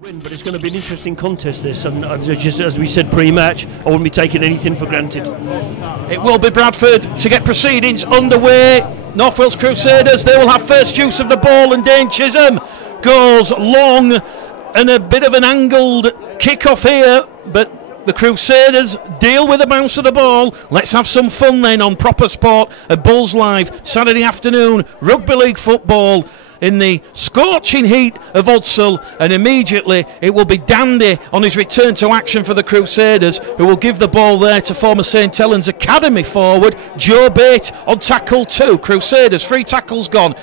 Win, but it's going to be an interesting contest, this, and just as we said pre-match, I wouldn't be taking anything for granted. It will be Bradford to get proceedings underway. North Wales Crusaders, they will have first use of the ball, and Dane Chisholm goes long, and a bit of an angled kick-off here, but the Crusaders deal with the bounce of the ball. Let's have some fun then on Proper Sport at Bulls Live, Saturday afternoon, Rugby League football in the scorching heat of Odsal, and immediately it will be Dandy on his return to action for the Crusaders, who will give the ball there to former St Helens Academy forward Joe Bate on tackle 2. Crusaders, 3 tackles gone,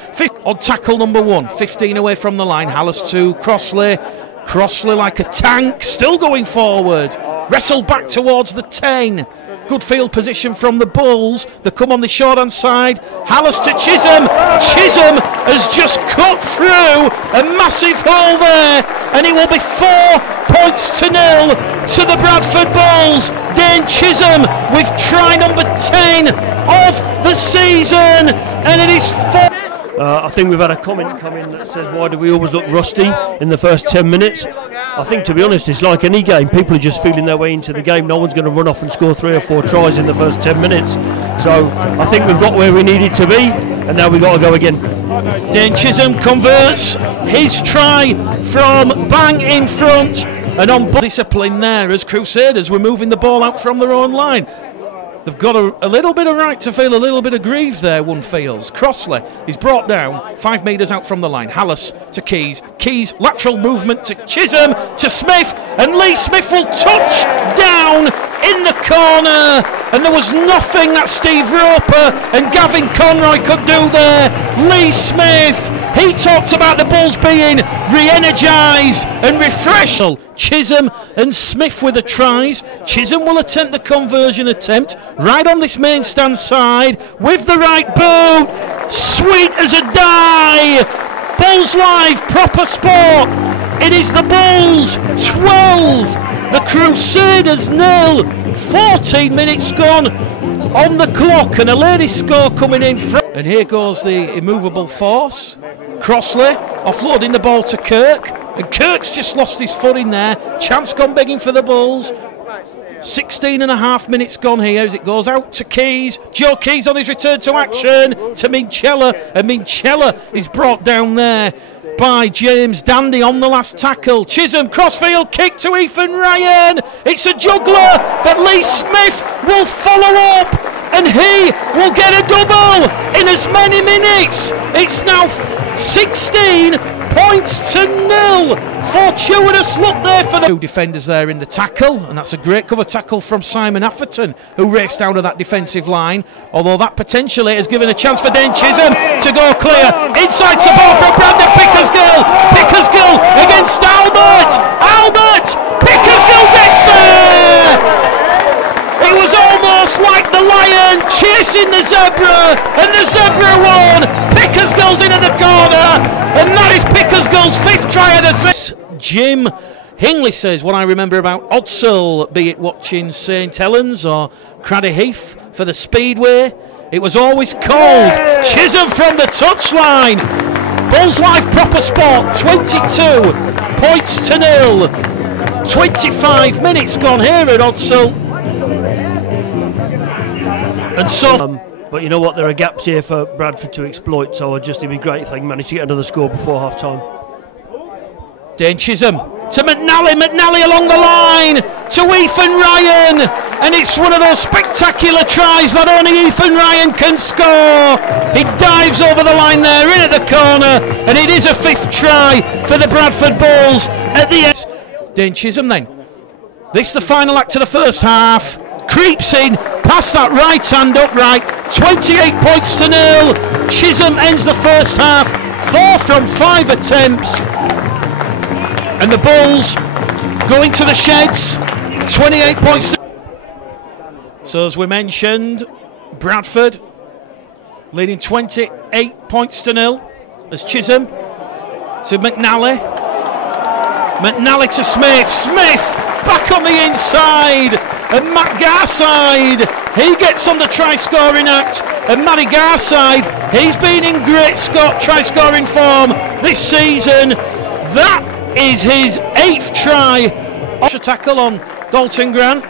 on tackle number 1, 15 away from the line. Hallis to Crossley like a tank, still going forward, wrestled back towards the 10. Good field position from the Bulls. They come on the short hand side. Hallis to Chisholm. Chisholm has just cut through a massive hole there, and it will be 4 points to 0 to the Bradford Bulls. Dane Chisholm with try number 10 of the season, and it is 4. I think we've had a comment come in that says, why do we always look rusty in the first 10 minutes? I think, to be honest, it's like any game. People are just feeling their way into the game. No one's going to run off and score 3 or 4 tries in the first 10 minutes. So I think we've got where we needed to be, and now we've got to go again. Dane Chisholm converts his try from bang in front, and on discipline there as Crusaders were moving the ball out from their own line. They've got a little bit of right to feel a little bit aggrieved there, one feels. Crossley is brought down 5 metres out from the line. Hallis to Keys. Keys, lateral movement to Chisholm, to Smith, and Lee Smith will touch down in the corner. And there was nothing that Steve Roper and Gavin Conroy could do there. Lee Smith, he talked about the Bulls being re-energised and refreshed. Chisholm and Smith with the tries. Chisholm will attempt the conversion attempt right on this main stand side with the right boot. Sweet as a die. Bulls Live, Proper Sport. It is the Bulls 12, the Crusaders 0. 14 minutes gone on the clock, and a lady score coming in front. And here goes the immovable force. Crossley offloading the ball to Kirk, and Kirk's just lost his foot in there. Chance gone begging for the Bulls. 16 and a half minutes gone here as it goes out to Keys. Joe Keys on his return to action to Minchella, and Minchella is brought down there by James Dandy on the last tackle. Chisholm, crossfield kick to Ethan Ryan. It's a juggler, but Lee Smith will follow up, and he will get a double in as many minutes. It's now 16 points to 0. Fortuitous look there for the 2 defenders there in the tackle, and that's a great cover tackle from Simon Atherton, who raced out of that defensive line, although that potentially has given a chance for Dane Chisholm to go clear. Inside support from Brandon Pickersgill. Pickersgill against Albert. Pickersgill gets there. It was almost like the lion chasing the zebra, and the zebra won. Pickersgill's into the corner, and that is Pickersgill's 5th try of the season. Jim Hingley says, what I remember about Odsal, be it watching St Helens or Craddyheath for the Speedway, it was always cold. Chisholm from the touchline. Bulls Live, Proper Sport, 22 points to 0. 25 minutes gone here at Odsal. And so, but you know what? There are gaps here for Bradford to exploit. So it'd be great if they can manage to get another score before half time. Dane Chisholm to McNally along the line to Ethan Ryan, and it's one of those spectacular tries that only Ethan Ryan can score. He dives over the line there, in at the corner, and it is a 5th try for the Bradford Bulls at the end. Dane Chisholm then. This is the final act of the first half. Creeps in past that right hand upright. 28 points to 0. Chisholm ends the first half 4 from 5 attempts, and the Bulls going to the sheds. 28 points to. So as we mentioned, Bradford leading 28 points to 0 as Chisholm to McNally to Smith back on the inside. And Matt Garside, he gets on the try-scoring act. And Matty Garside, he's been in great try-scoring form this season. That is his 8th try. Extra tackle on Dalton Grant.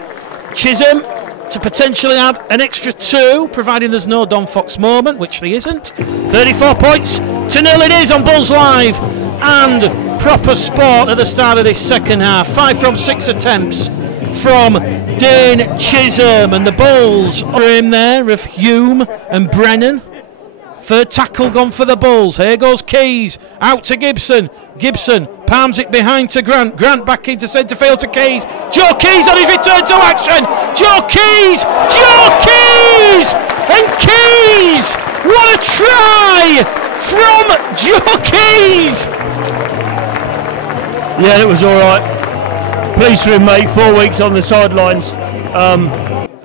Chisholm to potentially add an extra 2, providing there's no Don Fox moment, which there isn't. 34 points to 0 it is on Bulls Live, and proper sport at the start of this second half. 5 from 6 attempts from Dane Chisholm, and the Bulls are in there of Hume and Brennan. Third tackle gone for the Bulls. Here goes Keys, out to Gibson. Gibson palms it behind to Grant. Grant back into centre field to Keys. Joe Keys on his return to action. Joe Keys! Joe Keys! And Keys! What a try from Joe Keys! Yeah, it was all right. Pleased for him, mate. 4 weeks on the sidelines.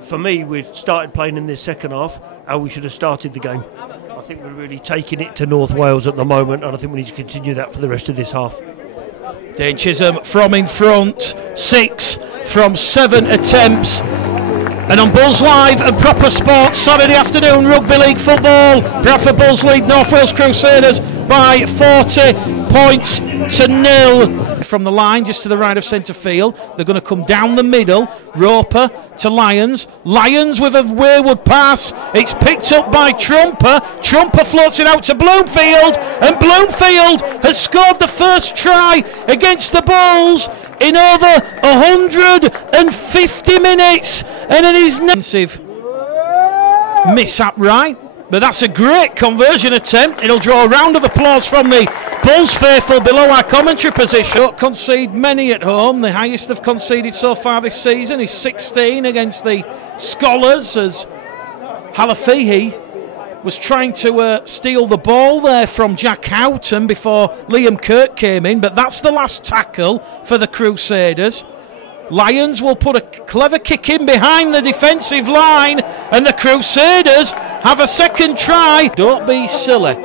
For me, we started playing in this second half how we should have started the game. I think we're really taking it to North Wales at the moment, and I think we need to continue that for the rest of this half. Dane Chisholm from in front, 6 from 7 attempts. And on Bulls Live and Proper Sports, Saturday afternoon Rugby League football, Bradford Bulls lead North Wales Crusaders by 40 points to 0. From the line just to the right of centre field, they're going to come down the middle. Roper to Lyons. Lyons with a wayward pass. It's picked up by Trumper. Trumper floats it out to Bloomfield, and Bloomfield has scored the first try against the Bulls in over 150 minutes, and it is defensive mishap, right? But that's a great conversion attempt. It'll draw a round of applause from the Bulls faithful below our commentary position. Don't concede many at home. The highest they've conceded so far this season is 16 against the Scholars, as Halafihi was trying to steal the ball there from Jack Houghton before Liam Kirk came in. But that's the last tackle for the Crusaders. Lyons will put a clever kick in behind the defensive line, and the Crusaders have a second try. Don't be silly.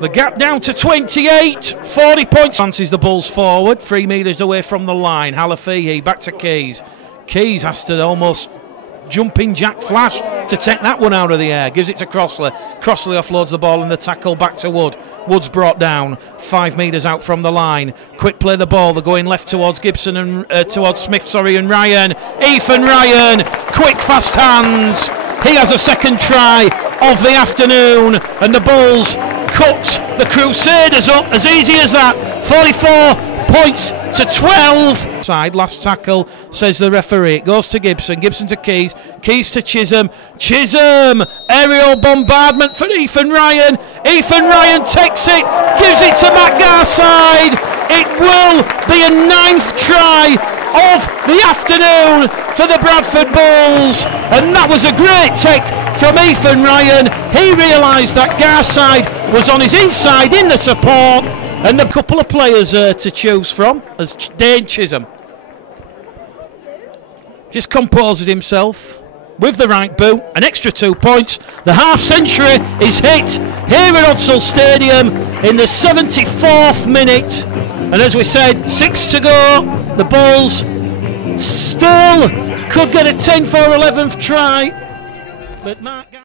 The gap down to 28, 40 points. Fancies the Bulls forward, 3 metres away from the line. Halafihi back to Keys. Keys has to almost jumping jack flash to take that one out of the air. Gives it to Crossley. Crossley offloads the ball, and the tackle back to Wood. Wood's brought down 5 metres out from the line. Quick play the ball. They're going left towards Gibson and towards Smith, and Ryan. Ethan Ryan, quick fast hands. He has a second try of the afternoon, and the Bulls cut the Crusaders up as easy as that. 44 points to 12. Side, last tackle, says the referee. It goes to Gibson. Gibson to Keys. Keys to Chisholm. Chisholm! Aerial bombardment for Ethan Ryan. Ethan Ryan takes it, gives it to Matt Garside. It will be a 9th try of the afternoon for the Bradford Bulls, and that was a great take from Ethan Ryan. He realised that Garside was on his inside in the support, and a couple of players to choose from as Dane Chisholm just composes himself with the right boot. An extra 2 points. The half century is hit here at Odsal Stadium in the 74th minute, and as we said, 6 to go. The Bulls still could get a 10 for 11th try, but Mark